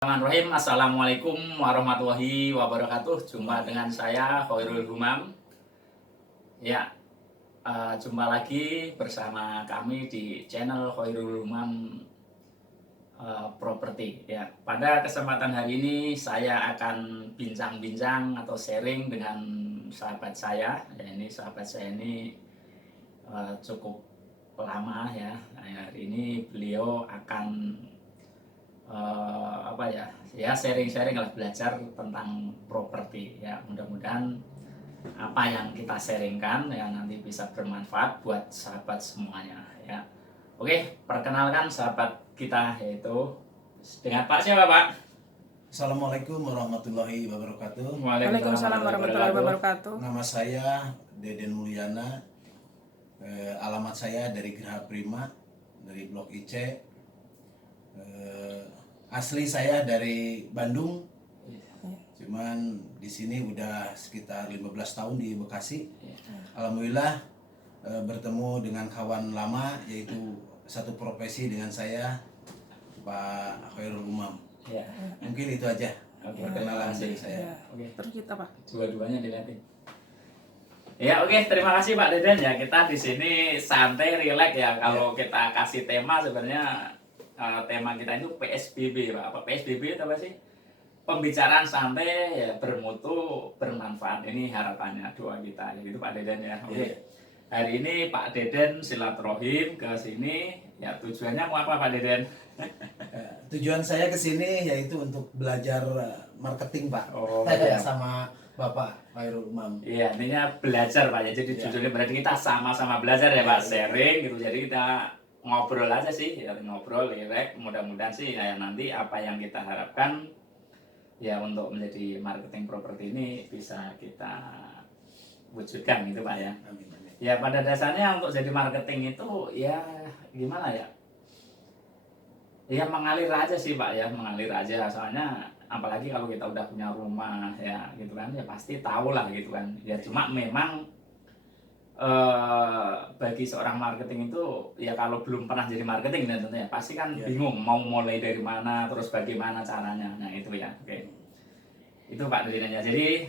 Bismillahirrahmanirrahim. Assalamualaikum warahmatullahi wabarakatuh. Jumpa dengan saya Khairul Humam. Ya, jumpa lagi bersama kami di channel Khairul Humam Properti. Ya, pada kesempatan hari ini saya akan bincang-bincang atau sharing dengan sahabat saya. Ya, ini sahabat saya ini cukup lama ya. Hari ini beliau akan sharing-sharing lah, belajar tentang properti ya. Mudah-mudahan apa yang kita sharingkan ya nanti bisa bermanfaat buat sahabat semuanya ya. Oke, perkenalkan sahabat kita yaitu dengan Pak siapa Pak? Assalamualaikum warahmatullahi wabarakatuh. Waalaikumsalam warahmatullahi wabarakatuh. Nama saya Deden Mulyana. Alamat saya dari Geraha Prima, dari Blok IC. Asli saya dari Bandung, cuman di sini udah sekitar 15 tahun di Bekasi. Alhamdulillah bertemu dengan kawan lama, yaitu satu profesi dengan saya, Pak Khairul Humam. Ya. Mungkin itu aja terima perkenalan dari kasih. saya. Oke. Terus kita Pak? Dua-duanya dilihatin. Ya oke, terima kasih Pak Deden ya. Kita di sini santai, rileks ya. Kalau kita kasih tema sebenarnya tema kita itu PSBB Pak. Apa PSBB itu apa sih? Pembicaraan santai ya, bermutu, bermanfaat. Ini harapannya, doa kita. Ya gitu Pak Deden ya. Oke. Hari ini Pak Deden silaturahim ke sini. Ya tujuannya mau apa Pak Deden? Tujuan saya ke sini yaitu untuk belajar marketing, Pak. Oh, iya. Sama Bapak Khairul Humam. Iya, intinya belajar Pak ya. Jadi judulnya berarti kita sama-sama belajar ya Pak, sharing gitu. Jadi kita ngobrol aja sih, ya ngobrol, rileks. Mudah-mudahan sih ya nanti apa yang kita harapkan ya untuk menjadi marketing properti ini bisa kita wujudkan gitu Pak ya. Amin, amin. Ya pada dasarnya untuk jadi marketing itu ya gimana ya? Ya mengalir aja sih Pak ya, mengalir aja. Soalnya apalagi kalau kita udah punya rumah ya gitu kan, ya pasti tahu lah gitu kan. Ya cuma memang bagi seorang marketing itu ya kalau belum pernah jadi marketing dan tentunya pasti kan bingung mau mulai dari mana, terus bagaimana caranya. Nah itu ya, oke. Itu Pak Deden ya. Jadi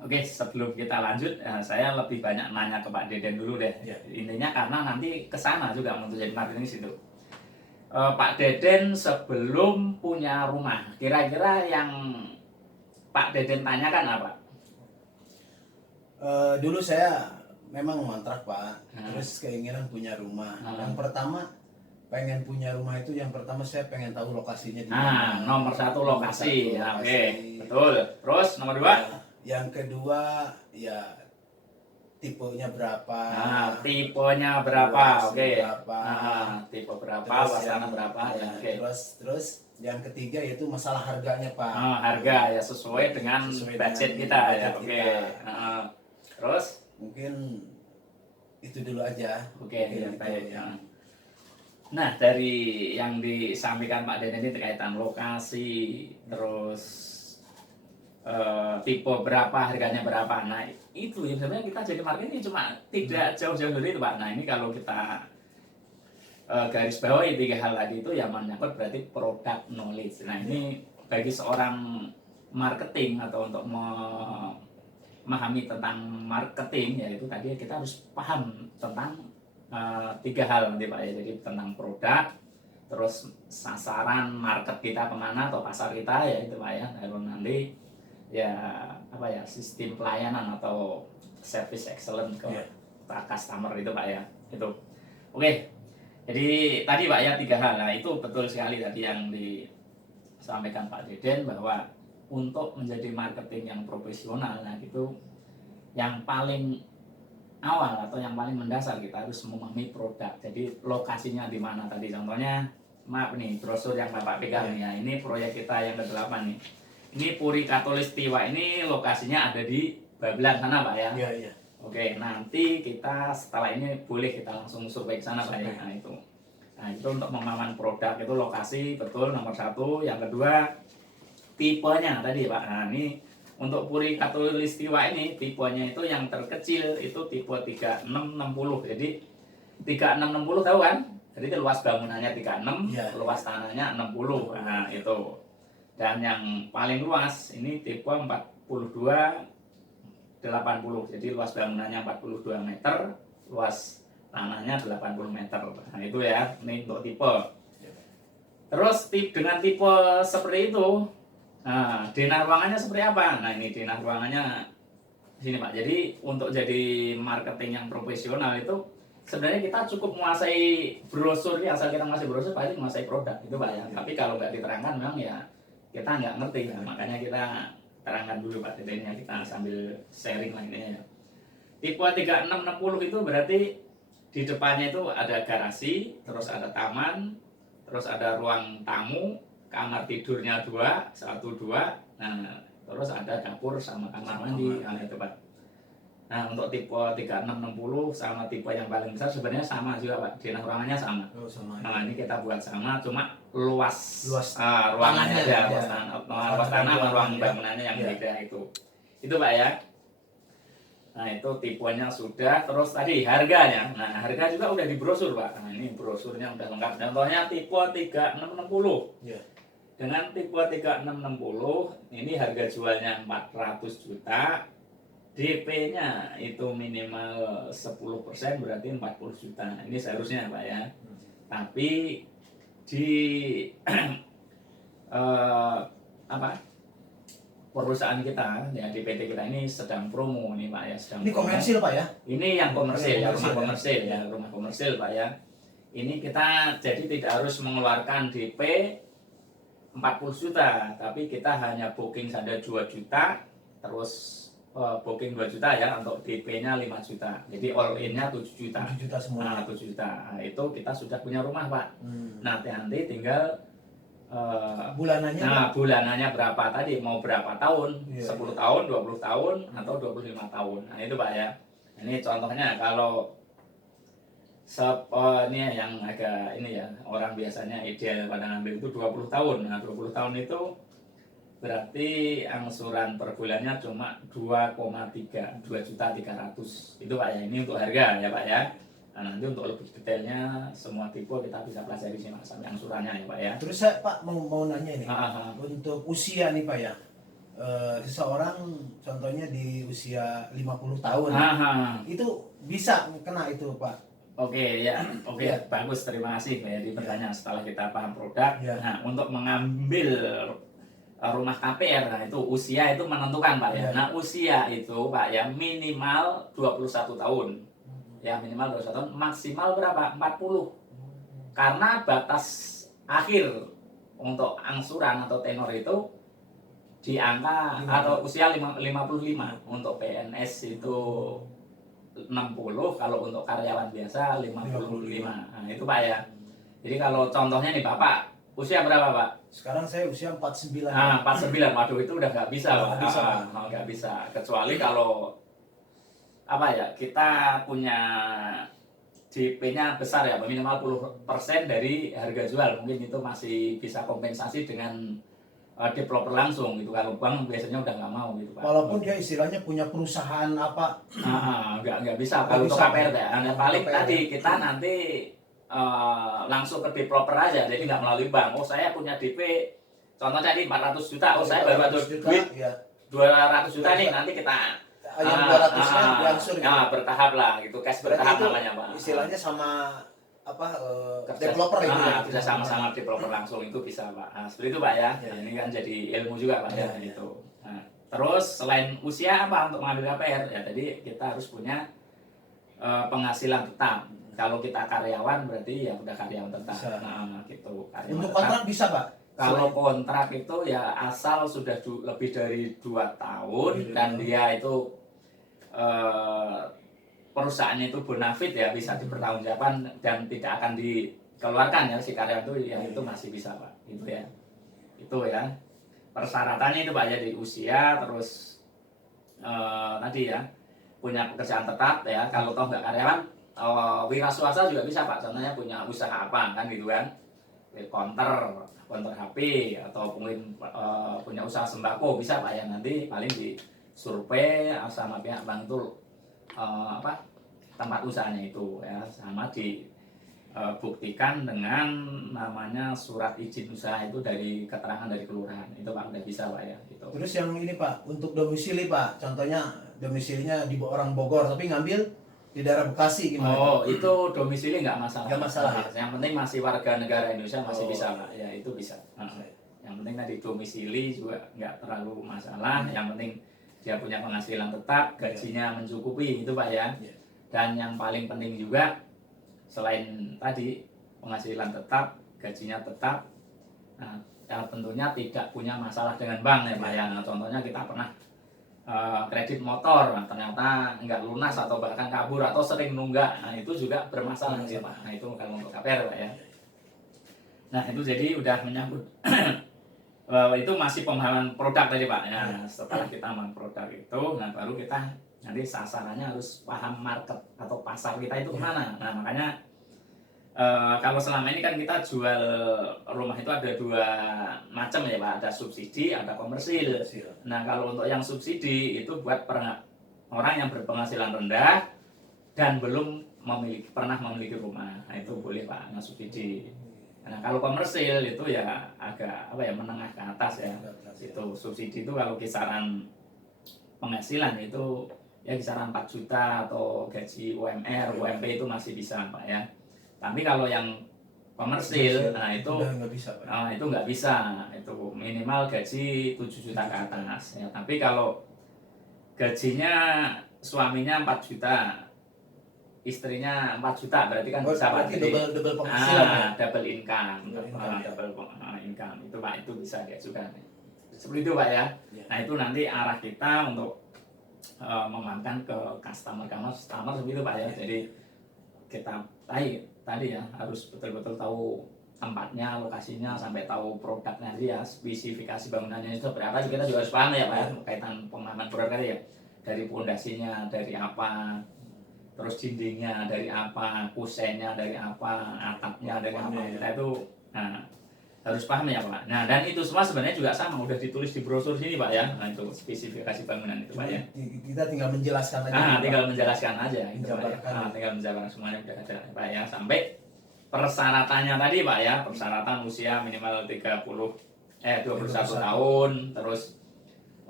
oke, sebelum kita lanjut saya lebih banyak nanya ke Pak Deden dulu deh. Intinya karena nanti kesana juga untuk jadi marketing situ. Pak Deden sebelum punya rumah, kira-kira yang Pak Deden tanyakan apa? Dulu saya memang ngontrak, Pak. Terus keinginan punya rumah. Yang pertama pengen punya rumah itu, yang pertama saya pengen tahu lokasinya di mana. Nomor satu lokasi. Ya, oke. Betul. Terus nomor dua? Yang kedua ya tipenya berapa? Tipenya berapa? Oke. Berapa? Tipe berapa? Terus Wacana berapa? Ya, oke. Terus yang ketiga yaitu masalah harganya, Pak. Harga ya sesuai dengan budget kita ya. Oke. Terus mungkin itu dulu aja. Oke, ya, baik ya. Nah, dari yang disampaikan Pak Deden ini terkaitan lokasi, terus tipe berapa, harganya berapa. Nah, itu ya sebenarnya kita jadi marketing cuma tidak jauh-jauh dari itu Pak. Nah, ini kalau kita garis bawahi tiga hal tadi itu yang menyangkut berarti product knowledge. Nah, ini bagi seorang marketing atau untuk memahami tentang marketing, yaitu tadi kita harus paham tentang tiga hal nanti Pak ya. Jadi tentang produk, terus sasaran market kita kemana atau pasar kita ya itu Pak ya. Lalu nanti ya apa ya, sistem pelayanan atau service excellent ke customer itu Pak ya. Itu oke. Jadi tadi Pak ya tiga hal. Nah itu betul sekali tadi yang disampaikan Pak Deden bahwa untuk menjadi marketing yang profesional, nah itu yang paling awal atau yang paling mendasar kita harus memahami produk. Jadi lokasinya di mana tadi contohnya, maaf nih brosur yang Bapak pegang nih ya, ini proyek kita yang ke-8 nih. Ini Puri Khatulistiwa, ini lokasinya ada di Babelan sana Pak ya. Iya. Oke, nanti kita setelah ini boleh kita langsung survei ke sana Pak ya. Nah itu untuk memahami produk itu lokasi betul nomor satu. Yang kedua tipenya tadi Pak. Nah ini untuk Puri Khatulistiwa ini tipenya itu yang terkecil itu tipe 3660. Jadi 3660 tahu kan? Jadi luas bangunannya 36, luas tanahnya 60. Nah itu Dan yang paling luas ini tipe 42-80. Jadi luas bangunannya 42 meter, luas tanahnya 80 meter. Nah itu ya, ini untuk tipe. Terus dengan tipe seperti itu, nah denah ruangannya seperti apa? Nah ini denah ruangannya sini Pak. Jadi untuk jadi marketing yang profesional itu sebenarnya kita cukup menguasai brosur ya, asal kita menguasai brosur pasti menguasai produk itu Pak ya. Tapi kalau nggak diterangkan memang ya kita nggak ngerti ya. Makanya kita terangkan dulu Pak, detailnya kita sambil sharing lah ini ya. Tipe 3660 itu berarti di depannya itu ada garasi, terus ada taman, terus ada ruang tamu, kamar tidurnya 2, 1, 2. Nah, terus ada dapur sama kamar mandi. Nah, itu Pak. Nah, untuk tipe 3660 sama tipe yang paling besar sebenarnya sama juga Pak. Denah ruangannya sama. Oh, sama. Nah, ini kita buat sama, cuma luas tanahnya ruangannya aja, ya. luas tanah sama ruang Ya. bangunannya yang Ya. beda itu. Itu Pak ya. Nah itu tipenya sudah, terus tadi harganya. Nah harga juga udah di brosur Pak. Nah ini brosurnya udah lengkap. Contohnya tipe 3660. Ya. Dengan tipe 3660 ini harga jualnya 400 juta. DP-nya itu minimal 10% berarti 40 juta. Ini seharusnya Pak ya. Tapi di perusahaan kita ya di PT kita ini sedang promo nih Pak ya, sedang Ini promo. komersil Pak ya? Ini yang komersil ya, rumah Komersil, komersil ya, rumah komersil Pak ya. Ini kita jadi tidak harus mengeluarkan DP 40 juta, tapi kita hanya booking saja 2 juta, terus booking 2 juta ya, untuk DP-nya 5 juta. Jadi all in-nya 7 juta. 7 juta semua. Nah, 7 juta. Nah, itu kita sudah punya rumah Pak. Hmm. Nah, nanti tinggal Bulanannya? nah bulanannya berapa tadi, mau berapa tahun, Iya. 10 tahun, 20 tahun, atau 25 tahun. Nah itu Pak ya. Ini contohnya kalau ini yang agak ini ya, orang biasanya ideal pada ngambil itu 20 tahun. Nah 20 tahun itu berarti angsuran per bulannya cuma 2,300. Itu Pak ya, ini untuk harga ya Pak ya. Nah nanti untuk lebih detailnya semua tipe kita bisa pelajari sih Mas, sampai angsurannya ya Pak ya. Terus saya Pak mau nanya ini. Untuk usia nih Pak ya. Seseorang contohnya di usia 50 tahun. Itu bisa kena itu Pak. Oke ya, oke Ya. bagus, terima kasih Pak ya di pertanyaan setelah kita paham produk. Ya. Nah untuk mengambil rumah KPR, nah itu usia itu menentukan Pak ya. Ya. Nah usia itu Pak ya minimal 21 tahun. Ya minimal 21 tahun, maksimal berapa? 40. Karena batas akhir untuk angsuran atau tenor itu di angka atau usia 55. Untuk PNS itu 60, kalau untuk karyawan biasa 55. Nah itu Pak ya. Jadi kalau contohnya nih Bapak usia berapa Pak? Sekarang saya usia 49. Nah 49, waduh itu udah nggak bisa Pak. Nggak bisa, Pak. Nggak bisa, kecuali kalau apa ya, kita punya DP-nya besar ya, minimal 10% dari harga jual. Mungkin itu masih bisa kompensasi dengan developer langsung gitu. Kalau bank biasanya udah nggak mau gitu Pak. Walaupun dia istilahnya punya perusahaan apa? Nggak bisa. Kalau Nggak untuk bisa. KPR ya, paling KPR. tadi kita nanti langsung ke developer aja, jadi nggak melalui bank. Oh saya punya DP, contoh tadi 400 juta. Oh saya baru ada 400 juta, duit ya. 200 juta nih, nanti kita Yang 200-nya diangsur gitu. bertahap lah gitu, cash Berarti bertahap itu namanya Pak. istilahnya sama apa Kerja- developer itu ya? bisa sama-sama developer langsung itu bisa Pak. Nah, seperti itu Pak ya. Ya. Nah, ini kan jadi ilmu juga Pak ya, Ya, ya. gitu. Nah, terus selain usia apa untuk mengambil KPR ya, tadi kita harus punya penghasilan tetap. Kalau kita karyawan berarti ya udah karyawan tetap. Bisa. Nah, gitu. Karyawan Untuk tetap. kontrak bisa Pak? Kalau kontrak itu ya asal sudah lebih dari 2 tahun dan dia itu perusahaannya itu bonafit ya, bisa dipertanggungjawabkan dan tidak akan dikeluarkan ya si karyawan itu, ya itu masih bisa Pak. Itu ya. Itu ya. Persyaratannya itu Pak ya, di usia, terus tadi ya punya pekerjaan tetap ya. Kalau toh nggak karyawan, wira swasta juga bisa Pak. Contohnya punya usaha apa kan gitu kan, counter HP atau mungkin punya usaha sembako bisa Pak ya. Nanti paling di survei sama pihak bank itu tempat usahanya itu ya, sama di buktikan dengan namanya surat izin usaha itu dari keterangan dari kelurahan. Itu Pak udah bisa Pak ya. Gitu. Terus yang ini Pak, untuk domisili Pak, contohnya domisilinya di orang Bogor tapi ngambil di daerah Bekasi gimana? Oh, itu domisili nggak masalah. Nggak masalah, Nah, yang penting masih warga negara Indonesia masih Oh. bisa Pak. Ya itu bisa. Yang penting tadi domisili juga nggak terlalu masalah. Yang penting dia punya penghasilan tetap, gajinya mencukupi itu Pak ya. Iya. Dan yang paling penting juga selain tadi penghasilan tetap, gajinya tetap, nah, ya tentunya tidak punya masalah dengan bank ya Pak ya. Nah, contohnya kita pernah kredit motor, nah, ternyata nggak lunas atau bahkan kabur atau sering nunggak, nah itu juga bermasalah ya Pak. Nah itu kalau untuk KPR Pak ya. Nah itu jadi udah menyangkut itu masih pemahaman produk tadi Pak ya. Setelah kita paham produk itu, nah baru kita nanti sasarannya harus paham market atau pasar kita itu kemana. Nah makanya kalau selama ini kan kita jual rumah itu ada dua macam ya Pak, ada subsidi, ada komersil. Nah kalau untuk yang subsidi itu buat orang yang berpenghasilan rendah dan belum pernah memiliki rumah, nah itu boleh Pak, nah subsidi. Nah kalau komersil itu ya agak menengah ke atas ya. Itu subsidi itu kalau kisaran penghasilan itu ya kisaran 4 juta atau gaji UMR, UMP itu masih bisa Pak ya. Tapi kalau yang komersil, nah itu nggak bisa Pak. Itu nggak bisa, itu minimal gaji 7 juta ke atas ya. Tapi kalau gajinya suaminya 4 juta, istrinya 4 juta, berarti kan bisa Pak. Jadi double penghasilan ya? double income, double income itu Pak, itu bisa diajukan. Seperti itu Pak ya. Nah itu nanti arah kita untuk memahamkan ke customer seperti itu Pak ya. Jadi kita tadi ya harus betul-betul tahu tempatnya, lokasinya, sampai tahu produknya ya, spesifikasi bangunannya itu berapa. Kita juga harus paham ya Pak ya, kaitan pemahaman produk tadi ya, dari pondasinya dari apa, terus dindingnya dari apa, kusennya dari apa, atapnya dari apa, kita itu harus paham ya Pak. Nah dan itu semua sebenarnya juga sama, udah ditulis di brosur sini Pak ya. Nah itu spesifikasi bangunan itu Pak ya. Kita tinggal menjelaskan aja. Tinggal menjelaskan aja itu Pak ya. Tinggal menjabarkan semuanya udah ada Pak ya. Sampai persyaratannya tadi Pak ya, persyaratan usia minimal 21 tahun, terus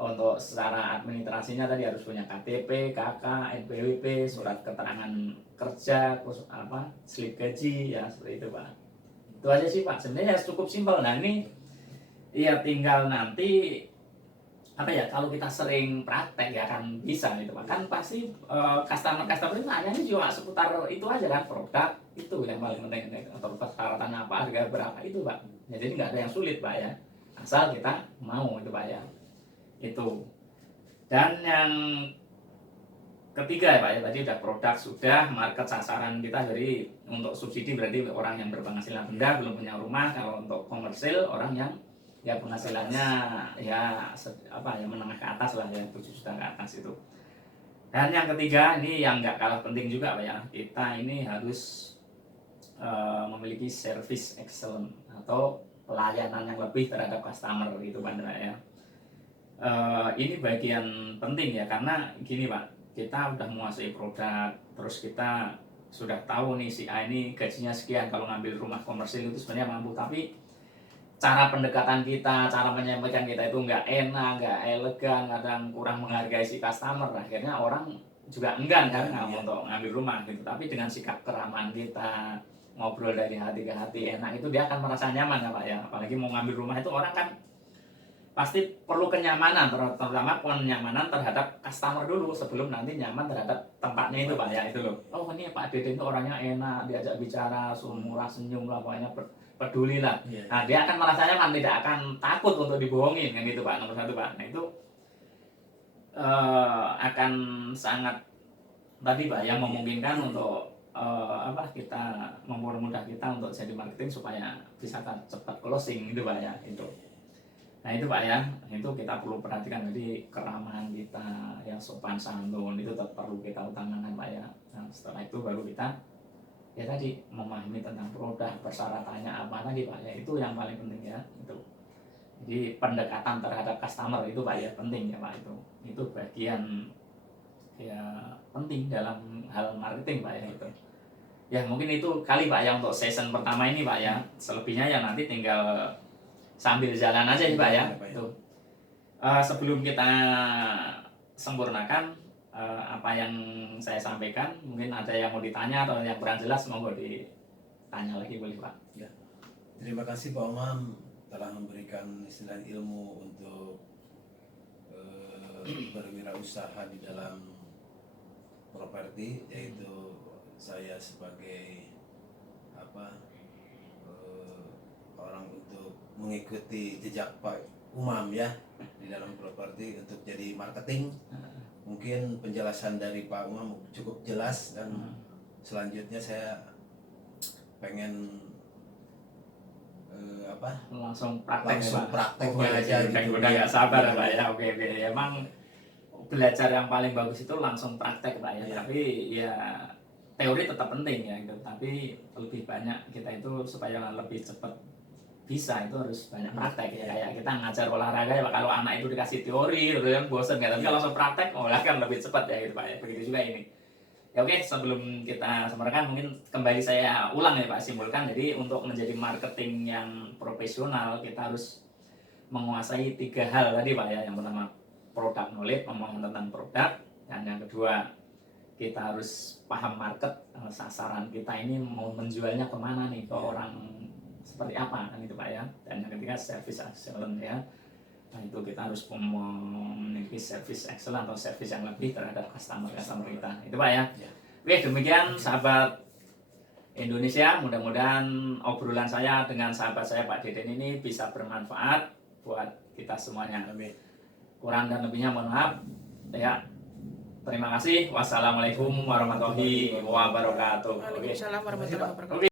untuk secara administrasinya tadi harus punya KTP, KK, NPWP, surat keterangan kerja, slip gaji ya, seperti itu Pak. Itu aja sih Pak, sebenarnya cukup simpel. Nah ini ya tinggal nanti kalau kita sering praktek ya kan bisa gitu Pak. Kan pasti customer itu nanyanya juga seputar itu aja kan, produk itu yang paling penting, atau persyaratannya apa, harga berapa itu Pak ya. Jadi nggak ada yang sulit Pak ya, asal kita mau itu Pak ya. Itu. Dan yang ketiga ya Pak ya, tadi udah produk sudah, market sasaran kita dari untuk subsidi berarti orang yang berpenghasilan rendah, belum punya rumah. Kalau untuk komersil orang yang ya penghasilannya ya menengah ke atas lah ya, 7 juta ke atas itu. Dan yang ketiga ini yang nggak kalah penting juga Pak ya, kita ini harus memiliki service excellent atau pelayanan yang lebih terhadap customer gitu Pak ya. Ini bagian penting ya, karena gini Pak, kita udah menguasai produk, terus kita sudah tahu nih si A ini gajinya sekian, kalau ngambil rumah komersil itu sebenarnya mampu, tapi cara pendekatan kita, cara menyampaikan kita itu nggak enak, nggak elegan, kadang kurang menghargai si customer, akhirnya orang juga enggan kan untuk ngambil rumah gitu. Tapi dengan sikap keramahan kita, ngobrol dari hati ke hati enak, itu dia akan merasa nyaman ya Pak ya. Apalagi mau ngambil rumah itu orang kan pasti perlu kenyamanan, terutama kenyamanan terhadap customer dulu sebelum nanti nyaman terhadap tempatnya itu Pak ya, itu loh. Oh ini Pak Dede itu orangnya enak, diajak bicara, murah senyum lah, pokoknya peduli lah. Nah dia akan merasa nyaman, tidak akan takut untuk dibohongin kan gitu Pak, nomor 1 Pak. Nah itu akan sangat tadi Pak yang memungkinkan untuk kita mempermudah kita untuk jadi marketing supaya bisa cepat closing gitu Pak ya, itu. Nah itu Pak ya, itu kita perlu perhatikan, jadi keramahan kita, yang sopan santun itu tetap perlu kita utamakan Pak ya. Nah setelah itu baru kita ya tadi memahami tentang produk, persyaratannya apa tadi Pak ya, itu yang paling penting ya itu. Jadi pendekatan terhadap customer itu Pak ya penting ya Pak, itu bagian ya penting dalam hal marketing Pak ya itu. Ya mungkin itu kali Pak ya untuk season pertama ini Pak ya. Selebihnya ya nanti tinggal sambil jalan aja nih Pak ya. Pak, ya. Tuh. Sebelum kita sempurnakan apa yang saya sampaikan, mungkin ada yang mau ditanya atau yang kurang jelas monggo ditanya lagi boleh Pak. Ya. Terima kasih Pak Umam telah memberikan istilah ilmu untuk berwirausaha di dalam properti, yaitu saya sebagai orang untuk mengikuti jejak Pak Umam ya di dalam properti untuk jadi marketing. Mungkin penjelasan dari Pak Umam cukup jelas, dan selanjutnya saya pengen langsung praktek langsung ya, Pak. prakteknya Oke, aja gitu. udah nggak sabar Iya. ya Pak ya. Oke. Emang belajar yang paling bagus itu langsung praktek Pak ya. Iya. Tapi ya teori tetap penting ya gitu. Tapi lebih banyak kita itu supaya lebih cepat bisa itu harus banyak praktek ya. Kayak kita ngajar olahraga ya Pak, kalau anak itu dikasih teori terus kan bosan kan. Tapi kalau langsung praktek kan lebih cepat ya gitu Pak ya. Begitu juga ini. Ya oke, sebelum kita sempurnakan mungkin kembali saya ulang ya Pak, simpulkan. Jadi untuk menjadi marketing yang profesional kita harus menguasai 3 hal tadi Pak ya. Yang pertama product knowledge, pemahaman tentang produk, dan yang kedua kita harus paham market, sasaran kita ini mau menjualnya kemana nih, ke orang seperti apa kan itu Pak ya. Dan yang ketiga service excellent ya. Nah itu kita harus memiliki service excellent atau service yang lebih terhadap customer kita. Itu Pak ya. Oke, demikian sahabat Indonesia. Mudah-mudahan obrolan saya dengan sahabat saya Pak Deden ini bisa bermanfaat buat kita semuanya. Amin. Kurang dan lebihnya mohon maaf. Ya. Terima kasih. Wassalamualaikum warahmatullahi wabarakatuh. Waalaikumsalam warahmatullahi wabarakatuh. Oke.